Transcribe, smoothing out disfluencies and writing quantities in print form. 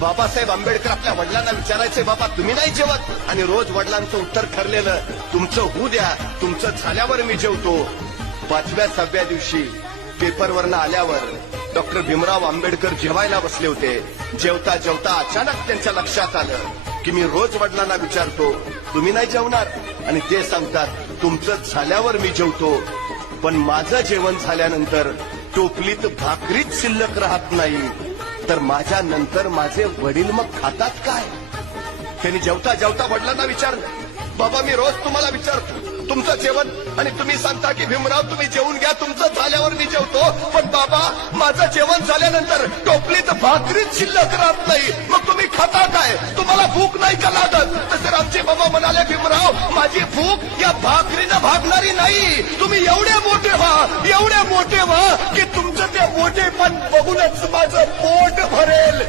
बाबासाहेब आंबेडकर आपल्या वडिलांना विचारायचे, बाबा तुम्ही नाही जेवत? आणि रोज वडिलांचं उत्तर ठरलेलं, तुमचं होऊ द्या, तुमचं झाल्यावर मी जेवतो. 5व्या-6व्या दिवशी पेपरवरनं आल्यावर डॉक्टर भीमराव आंबेडकर जेवायला बसले होते. जेवता जेवता अचानक त्यांच्या लक्षात आलं की मी रोज वडिलांना विचारतो, तुम्ही नाही जेवणार? आणि ते सांगतात, तुमचं झाल्यावर मी जेवतो. पण माझं जेवण झाल्यानंतर टोपलीत भाकरीच शिल्लक राहत नाही, तर माझ्या नंतर माझे वडील मग खातात काय? त्यांनी जेवता जेवता वडिलांना विचारलं, बाबा मी रोज तुम्हाला विचारतो तुमचं जेवण, आणि तुम्ही सांगता की भीमराव तुम्ही जेवून घ्या, तुमचं झाल्यावर मी जेवतो. पण बाबा माझं जेवण झाल्यानंतर टोपलीत भाकरीच शिल्लक राहत नाही, मग तुम्ही खाता काय? तुम्हाला भूक नाही का लागत? तसे आमचे बाबा म्हणाले, भीमराव माझी भूक या भाकरीनं भागणारी नाही. तुम्ही एवढे मोठे व्हा की तुमचं ते मोठेपण बघूनच माझं पोट भरेल.